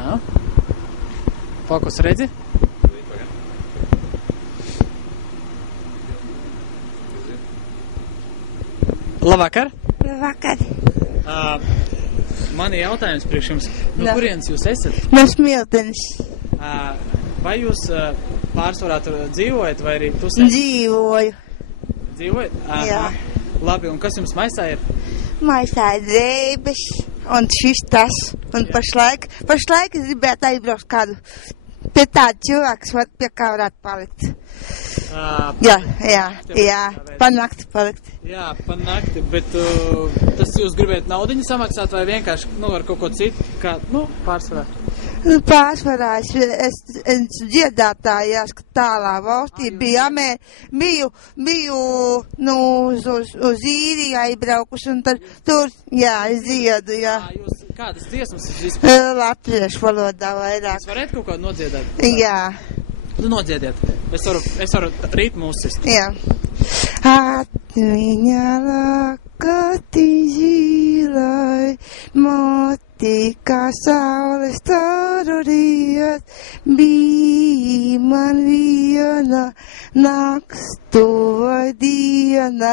Jā. Fokus redzi? Labvakar. Labvakar. Man ir jautājums priekš jums. No kurienes jūs esat? No Smiltenes. Vai jūs pārsvarā tur dzīvojat vai arī tusēt? Dzīvoju. Dzīvojat? Jā. Labi, un kas jums maisā ir? Maisā ir drēbes un šis tas. Un pašlaik es gribētu aizbraukt kādu pie tāda cilvēka, pie kā varētu palikt. Jā, pa nakti palikt. Jā, pa nakti, bet tas jūs gribētu naudiņu samaksāt vai vienkārši, ar kaut ko citu, kā, pārsvarā? Pārsvarā es dziedātāju, tālā valstī biju uz Īriju aizbraukuši un tad tur, es dziedu, jā. Jūs kādas dziesmas vispār? Latviešu valodā vairāk. Jūs varētu kaut kādu nodziedāt? Jā. Nodziediet. Es varu ritmu uzsist. Jā. Atmiņā lakati zilai, moti kā saules starorījāt, bija man viena nakstu vai diena,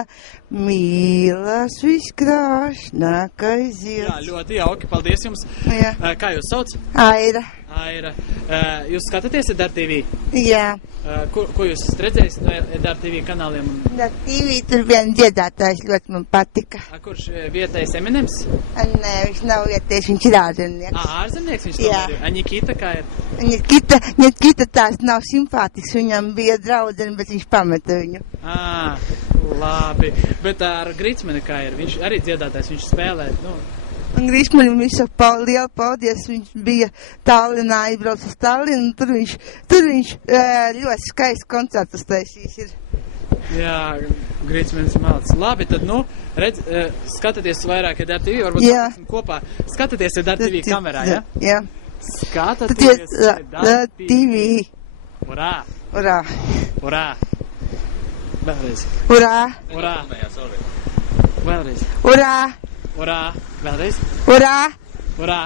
mīlas viskrāšnākais zieds. Jā, ļoti jauki, paldies jums. Jā. Kā jūs sauc? Aira. Aira. Jūs skatāties Edar TV? Jā. Ko jūs esat redzējis no Edar TV kanāliem? Edar TV tur viens dziedātājs ļoti man patika. Kurš vietējais Eminems? Nē, viņš nav vietējais, viņš ir ārzemnieks. Ārzemnieks viņš tomēr ir? Nikita kā ir? Nikita tās nav simpātisks, viņam bija draudzene, bet viņš pameta viņu. Labi. Bet ar Grītsmeni kā ir? Viņš arī dziedātājs, viņš spēlē, Un Grīsmanim visu lielu paldies, viņš bija Tallinā, aizbrauc uz Tallinu, tur viņš ļoti skaists koncertus taisīs ir. Jā, Grīsmanis malts. Labi, tad, redz, skatieties vairāk Edar TV, varbūt kopā. Skatieties Edar TV kamerā, ja? Jā. Skatieties Edar TV. Urā! Urā! Urā! Vēlreiz. Urā! Urā! Vēlreiz. Urā! Urā! Vēlreiz. Urā! Urā!